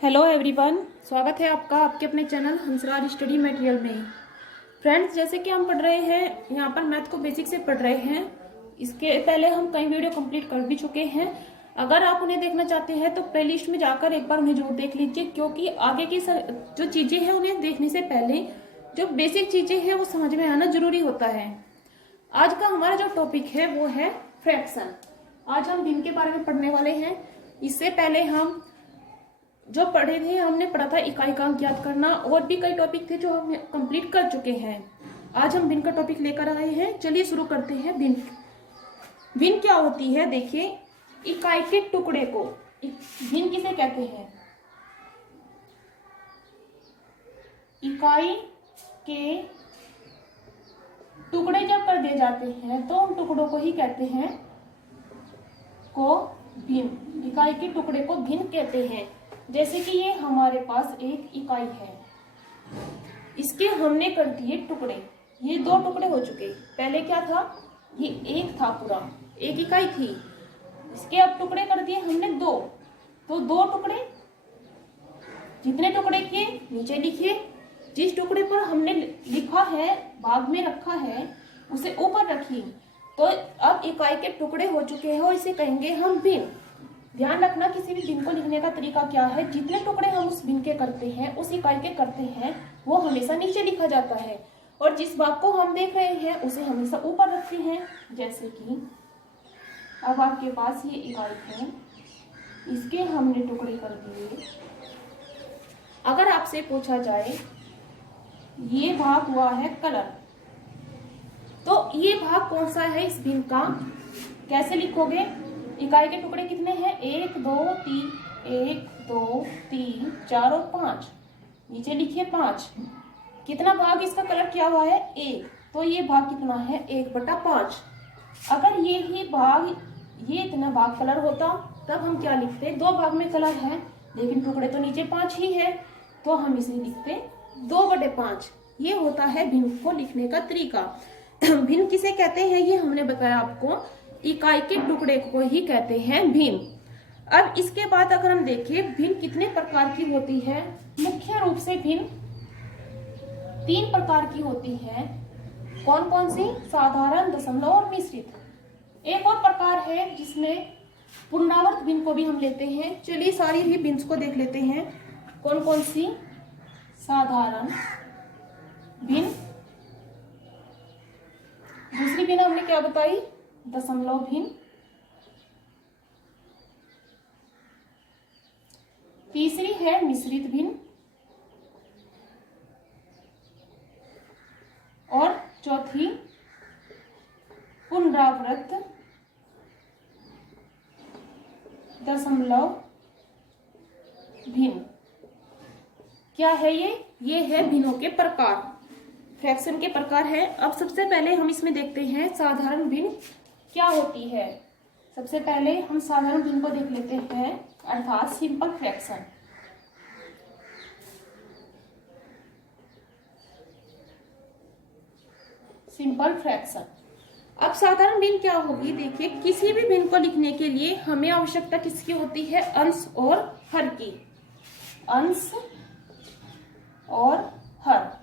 Hello everyone, स्वागत है आपका आपके अपने चैनल हंसराज स्टडी मटेरियल में। फ्रेंड्स, जैसे कि हम पढ़ रहे हैं यहाँ पर मैथ को बेसिक से पढ़ रहे हैं। इसके पहले हम कई वीडियो कंप्लीट कर भी चुके हैं। अगर आप उन्हें देखना चाहते हैं तो प्लेलिस्ट में जाकर एक बार उन्हें जरूर देख लीजिए, क्योंकि आगे की जो चीजें हैं उन्हें देखने से पहले जो बेसिक चीजें हैं वो समझ में आना जरूरी होता है। आज का हमारा जो टॉपिक है वो है फ्रैक्शन। आज हम भिन्न के बारे में पढ़ने वाले हैं। इससे पहले हम जो पढ़े थे, हमने पढ़ा था इकाई का अंक ज्ञात करना, और भी कई टॉपिक थे जो हम कंप्लीट कर चुके हैं। आज हम भिन्न का टॉपिक लेकर आए हैं। चलिए शुरू करते हैं। भिन्न भिन्न क्या होती है? देखिए, इकाई के टुकड़े को भिन्न किसे कहते हैं? इकाई के टुकड़े जब कर दिए जाते हैं तो उन टुकड़ों को ही कहते हैं को भिन्न। इकाई के टुकड़े को भिन्न कहते हैं। जैसे कि ये हमारे पास एक इकाई है, इसके हमने कर दिए टुकड़े। ये दो टुकड़े हो चुके। पहले क्या था? ये एक था, पूरा एक इकाई थी। इसके अब टुकड़े कर दिए हमने दो, तो दो टुकड़े। जितने टुकड़े किए नीचे लिखिए। जिस टुकड़े पर हमने लिखा है, भाग में रखा है, उसे ऊपर रखिए। तो अब इकाई के टुकड़े हो चुके हैं और इसे कहेंगे हम भिन्न। ध्यान रखना, किसी भी भिन्न को लिखने का तरीका क्या है? जितने टुकड़े हम उस भिन्न के करते हैं, उस इकाई के करते हैं, वो हमेशा नीचे लिखा जाता है, और जिस भाग को हम देख रहे हैं उसे हमेशा ऊपर रखते हैं। जैसे कि अब आपके पास ये इकाई है, इसके हमने टुकड़े कर दिए। अगर आपसे पूछा जाए ये भाग हुआ है कलर, तो ये भाग कौन सा है इस भिन्न का? कैसे लिखोगे? इकाई के टुकड़े कितने हैं? 1 2 3, 1 2 3 4 और 5। नीचे लिखिए 5। कितना भाग इसका कलर किया हुआ है? 1। तो ये भाग कितना है? 1/5। अगर ये ही भाग, ये इतना भाग कलर होता, तब हम क्या लिखते? दो भाग में कलर है, लेकिन टुकड़े तो नीचे 5 ही है, तो हम इसे लिखते 2/5। ये होता है भिन्न को लिखने का तरीका। भिन्न किसे कहते हैं ये हमने बताया आपको। इकाई के टुकड़े को ही कहते हैं भिन्न। अब इसके बाद अगर हम देखें भिन्न कितने प्रकार की होती है, मुख्य रूप से भिन्न 3 प्रकार की होती है। कौन कौन सी? साधारण, दशमलव और मिश्रित। एक और प्रकार है जिसमें पुनरावर्त भिन्न को भी हम लेते हैं। चलिए सारी ही भिन्न को देख लेते हैं। कौन कौन सी? साधारण भिन्न, दूसरी भिन्न हमने क्या बताई? दशमलव भिन्न, तीसरी है मिश्रित भिन्न, और चौथी पुनरावृत्त दशमलव भिन्न। क्या है ये? ये है भिन्नों के प्रकार, फ्रैक्शन के प्रकार है। अब सबसे पहले हम इसमें देखते हैं साधारण भिन्न क्या होती है। सबसे पहले हम साधारण भिन्न को देख लेते हैं, अर्थात सिंपल फ्रैक्शन। Simple fraction. अब साधारण भिन्न क्या होगी? देखिए, किसी भी भिन्न को लिखने के लिए हमें आवश्यकता किसकी होती है? अंश और हर की। अंश और हर।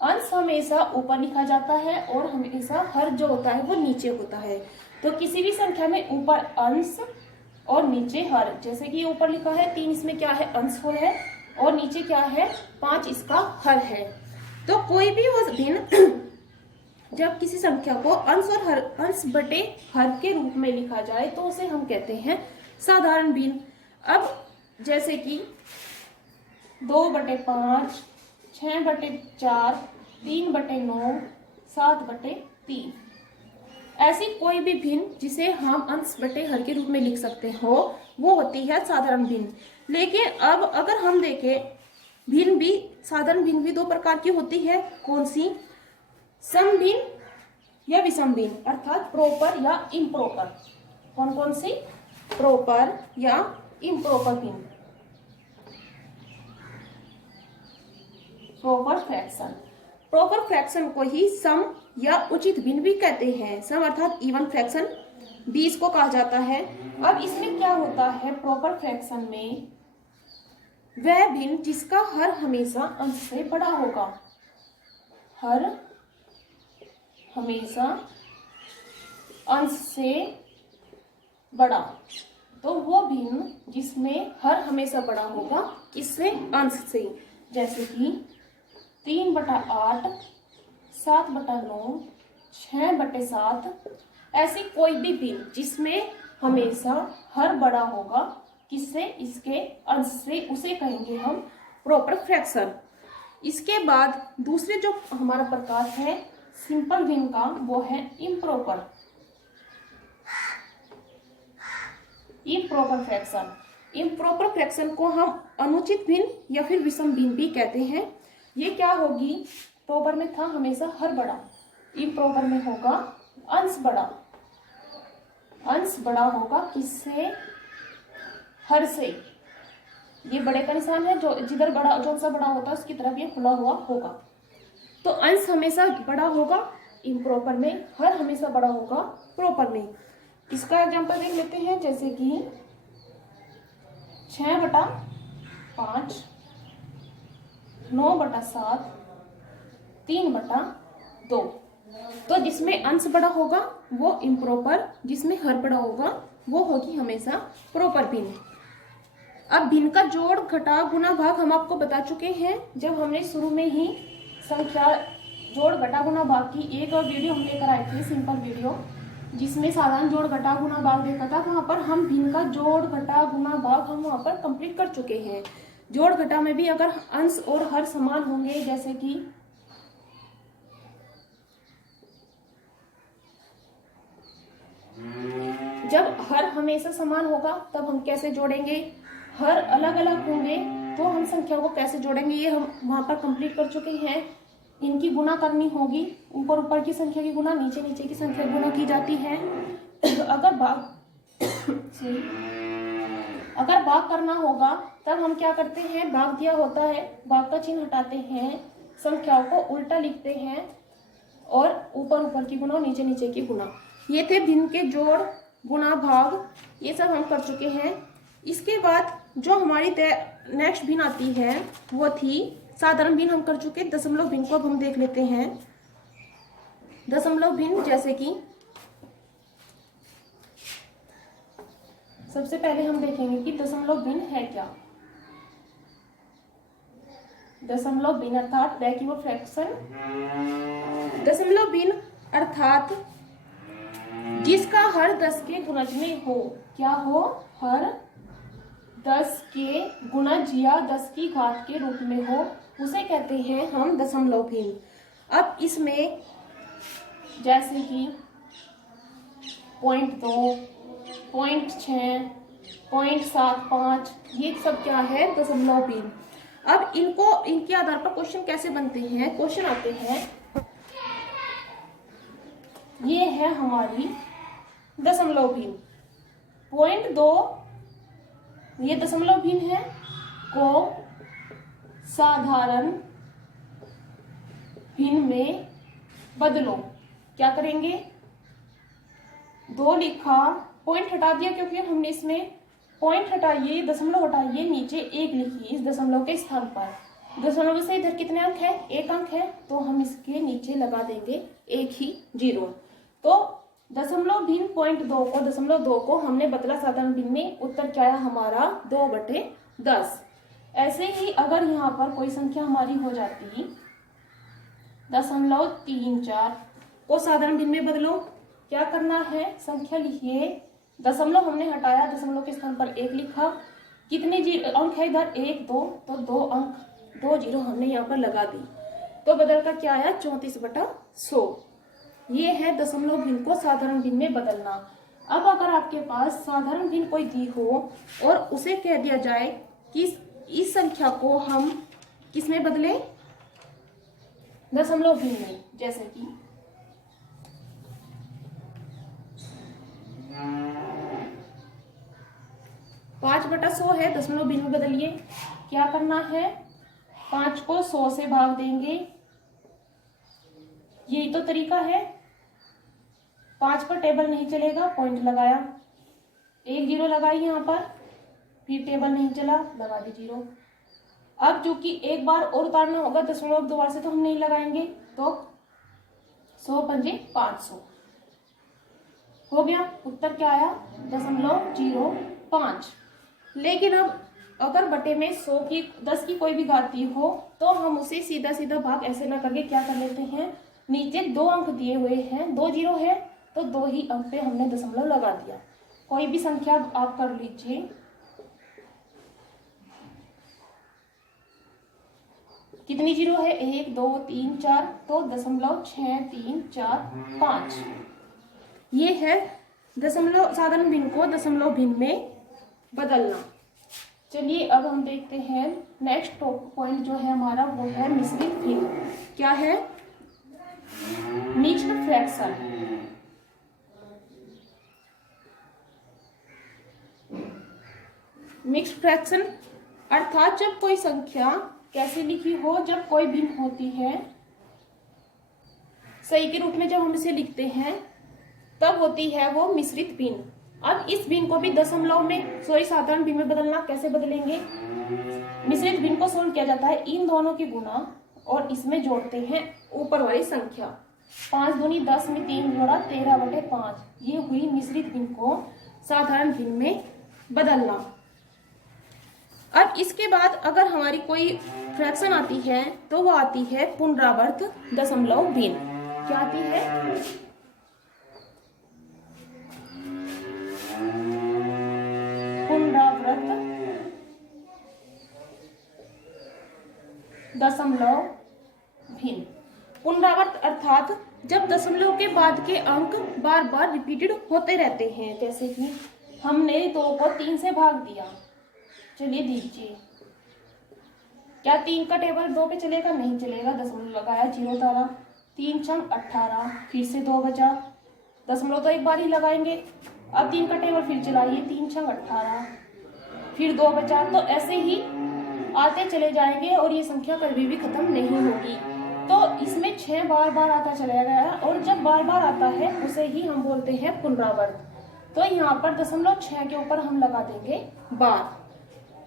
अंश हमेशा ऊपर लिखा जाता है और हमेशा हर जो होता है वो नीचे होता है। तो किसी भी संख्या में ऊपर अंश और नीचे हर। जैसे कि ऊपर लिखा है 3, इसमें क्या है? अंश हो है, और नीचे क्या है? 5, इसका हर है। तो कोई भी भिन्न जब किसी संख्या को अंश और हर, अंश बटे हर के रूप में लिखा जाए तो उसे हम कहते हैं साधारण भिन्न। अब जैसे कि 2/5, 6/4, 3/9, 7/3। ऐसी कोई भी भिन्न जिसे हम अंश बटे हर के रूप में लिख सकते हो, वो होती है साधारण भिन्न। लेकिन अब अगर हम देखें, भिन्न भी, साधारण भिन्न भी 2 प्रकार की होती है। कौन सी? सम भिन्न या विषम भिन्न, अर्थात प्रॉपर या इम्प्रॉपर। कौन कौन सी? प्रॉपर या इम्प्रॉपर भिन्न। Proper fraction. प्रॉपर फ्रैक्शन को ही सम या उचित भिन्न भी कहते हैं। सम अर्थात इवन फ्रैक्शन, 20 को कहा जाता है। अब इसमें क्या होता है? प्रॉपर फ्रैक्शन में वह भिन्न जिसका हर हमेशा अंश से बड़ा होगा। हर हमेशा अंश से बड़ा, तो वो भिन्न जिसमें हर हमेशा बड़ा होगा किससे? अंश से। जैसे कि 3/8, 7/9, 6/7, ऐसी कोई भी भिन्न जिसमें हमेशा हर बड़ा होगा किससे? इसके अंश से, उसे कहेंगे हम प्रॉपर फ्रैक्शन। इसके बाद दूसरे जो हमारा प्रकार है सिंपल भिन्न का, वो है इम्प्रॉपर फ्रैक्शन। इम्प्रॉपर फ्रैक्शन को हम अनुचित भिन्न या फिर विषम भिन्न भी कहते हैं। ये क्या होगी? प्रॉपर में था हमेशा हर बड़ा, इम्प्रॉपर में होगा अंश बड़ा। अंश बड़ा होगा किससे? हर से। ये बड़े का निशान है, जो जिधर बड़ा, जो सा बड़ा होता है उसकी तरफ ये खुला हुआ होगा। तो अंश हमेशा बड़ा होगा इम्प्रॉपर में, हर हमेशा बड़ा होगा प्रॉपर में। इसका एग्जांपल देख लेते हैं, जैसे कि 6/5, 9/7, 3/2। तो जिसमें अंश बड़ा होगा वो इम्प्रॉपर, जिसमें हर बड़ा होगा वो होगी हमेशा प्रॉपर भिन्न। अब भिन्न का जोड़, घटा, गुना, भाग हम आपको बता चुके हैं जब हमने शुरू में ही संख्या जोड़, घटा, गुना, भाग की एक और वीडियो हम लेकर आए थे, सिंपल वीडियो, जिसमें साधारण जोड़, घटा, गुना, भाग देखा था। वहां पर हम भिन्न का जोड़, घटा, गुना, भाग हम वहां पर कंप्लीट कर चुके हैं। जोड़ घटा में भी अगर अंश और हर समान होंगे, जैसे कि जब हर हमेशा समान होगा तब हम कैसे जोड़ेंगे, हर अलग अलग होंगे तो हम संख्या को कैसे जोड़ेंगे, ये हम वहां पर कंप्लीट कर चुके हैं। इनकी गुना करनी होगी, ऊपर ऊपर की संख्या की गुना, नीचे नीचे की संख्या गुना की जाती है। अगर भाग करना होगा तब हम क्या करते हैं, भाग दिया होता है, भाग का चिन्ह हटाते हैं, संख्याओं को उल्टा लिखते हैं और ऊपर ऊपर की गुना, नीचे नीचे की गुना। ये थे भिन्न के जोड़, गुना, भाग, ये सब हम कर चुके हैं। इसके बाद जो हमारी नेक्स्ट भिन्न आती है वो थी साधारण भिन्न, हम कर चुके। दशमलव भिन्न को अब हम देख लेते हैं। दशमलव भिन्न, जैसे कि सबसे पहले हम देखेंगे कि दशमलव भिन्न है क्या। दशमलव भिन्न अर्थात डेसिमल फ्रैक्शन। दशमलव भिन्न अर्थात जिसका हर 10 के गुणज में हो। क्या हो? हर 10 के गुणज या 10 की घात के रूप में हो, उसे कहते हैं हम दशमलव भिन्न। अब इसमें जैसे कि 0.2, 0.6, 0.75, ये सब क्या है? दशमलव भिन्न। अब इनके आधार पर क्वेश्चन कैसे बनते हैं? क्वेश्चन आते हैं, ये है हमारी दशमलव भिन्न। 0.2 ये दशमलव भिन्न है, को साधारण भिन्न में बदलो। क्या करेंगे? 2 लिखा, पॉइंट हटा दिया क्योंकि हमने इसमें पॉइंट हटाइए, दशमलव हटाइए, नीचे 1 लिखिए इस दशमलव के स्थान पर। दशमलव से इधर कितने अंक है? 1 अंक है, तो हम इसके नीचे लगा देंगे 1 ही 0। तो दशमलव भिन्न 0.2 को, दशमलव 2 को हमने बदला साधारण भिन्न में। उत्तर क्या आया हमारा? 2/10। ऐसे ही अगर यहाँ पर कोई संख्या हमारी हो जाती 0.34 को साधारण भिन्न में बदलो। क्या करना है? संख्या लिखिए, दशमलव हमने हटाया, दशमलव के स्थान पर 1 लिखा। कितने अंक है इधर? 1, 2, तो 2 अंक, 2 0 हमने यहाँ पर लगा दी। तो बदल का क्या आया? 34/100। ये है दशमलव भिन्न को साधारण भिन्न में बदलना। अब अगर आपके पास साधारण भिन्न कोई दी हो और उसे कह दिया जाए कि इस संख्या को हम किस में बदले? दशमलव भिन्न में। जैसे कि 5/100 है, दशमलव भिन्न में बदलिए। क्या करना है? 5 को 100 से भाग देंगे, यही तो तरीका है। 5 पर टेबल नहीं चलेगा, पॉइंट लगाया, 1 0 लगाई यहाँ पर, फिर टेबल नहीं चला, लगा दी 0। अब जो कि एक बार और उतारना होगा दशमलव दोबारा से, तो हम नहीं लगाएंगे, तो 100 पंजे 500 हो गया। उत्तर क्या आया? 0.05। लेकिन अब अगर बटे में 100 की 10 की कोई भी घाती हो तो हम उसे सीधा सीधा भाग ऐसे ना करके क्या कर लेते हैं, नीचे 2 अंक दिए हुए हैं, 2 जीरो है तो 2 ही अंक पे हमने दशमलव लगा दिया। कोई भी संख्या आप कर लीजिए, कितनी जीरो है? 1 2 3 4, तो 0.6345। ये है दशमलव साधारण भिन्न को दशमलव भिन्न में बदलना। चलिए अब हम देखते हैं नेक्स्ट पॉइंट जो है हमारा, वो है मिश्रित भिन्न। क्या है? Mixed fraction. मिक्स्ड फ्रैक्शन अर्थात जब कोई संख्या कैसे लिखी हो, जब कोई भिन्न होती है, सही के रूप में जब हम इसे लिखते हैं तब होती है वो मिश्रित भिन्न। अब इस भिन्न को भी दशमलव में साधारण भिन्न में बदलना। कैसे बदलेंगे? मिश्रित भिन्न को सोल्व किया जाता है इन दोनों की गुणा और इसमें जोड़ते हैं ऊपर वाली संख्या। 5 दूनी 10 में 3 जोड़ा 13/5। ये हुई मिश्रित भिन्न को साधारण भिन्न में बदलना। अब इसके बाद अगर हमारी कोई फ्रैक्शन आती है तो वो आती है पुनरावर्त दशमलव भिन्न। क्या आती है? पुनरावर्त दशमलव भिन्न। पुनरावर्त अर्थात जब दशमलव के बाद के अंक बार बार रिपीटेड होते रहते हैं। जैसे कि हमने 2 को 3 से भाग दिया, चलिए दीजिए, क्या 3 का टेबल 2 पे चलेगा? नहीं चलेगा। दशमलव लगाया, 0 उतारा, 3 छंग 18, फिर से 2 बचा, दशमलव तो एक बार ही लगाएंगे। अब 3 का टेबल फिर चलाइए, 3 छंग 18, फिर 2 बचा। तो ऐसे ही आते चले जाएंगे और ये संख्या कभी भी खत्म नहीं होगी। तो इसमें 6 बार बार आता चला गया और जब बार बार आता है उसे ही हम बोलते हैं पुनरावर्त। तो यहाँ पर 0.6 के ऊपर हम लगा देंगे बार,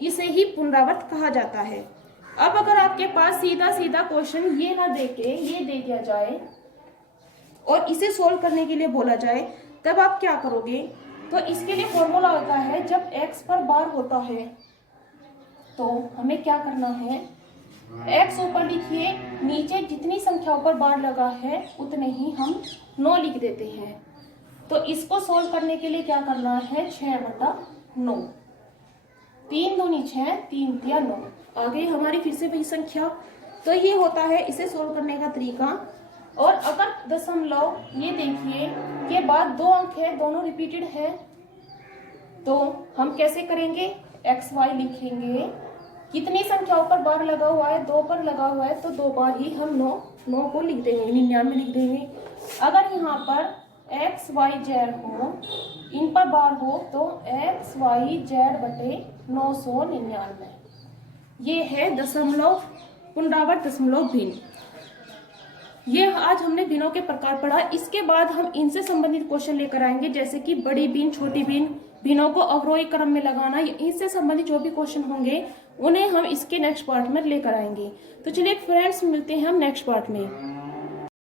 इसे ही पुनरावर्त कहा जाता है। अब अगर आपके पास सीधा सीधा क्वेश्चन ये ना देके ये दे दिया जाए और इसे सोल्व करने के लिए बोला जाए, तब आप क्या करोगे? तो इसके लिए फॉर्मूला होता है, जब x पर बार होता है तो हमें क्या करना है, x ऊपर लिखिए, नीचे जितनी संख्याओं पर बार लगा है उतने ही हम 9 लिख देते हैं। तो इसको सोल्व करने के लिए क्या करना है, 6/9, 3 दूनी 6, 3 तिया 9। आगे हमारी फिर से वही संख्या। तो ये होता है इसे सोल्व करने का तरीका। और अगर दशमलव ये देखिए के बाद 2 अंक है, दोनों रिपीटेड है, तो हम कैसे करेंगे, XY लिखेंगे। कितनी संख्याओं पर बार लगा हुआ है? 2 पर लगा हुआ है, तो 2 बार ही हम 9 को लिख देंगे, 99 लिख देंगे। अगर यहाँ पर XYZ हो, इन पर बार हो, तो XYZ/999। ये है दशमलव पुनरावर्त दशमलव भिन्न। ये आज हमने भिन्नों के प्रकार पढ़ा। इसके बाद हम इनसे संबंधित क्वेश्चन लेकर आएंगे, जैसे कि बड़ी भिन्न, छोटी भिन्न, भिन्नों को अवरोही क्रम में लगाना। इनसे संबंधित जो भी क्वेश्चन होंगे उन्हें हम इसके नेक्स्ट पार्ट में लेकर आएंगे। तो चलिए फ्रेंड्स, मिलते हैं हम नेक्स्ट पार्ट में।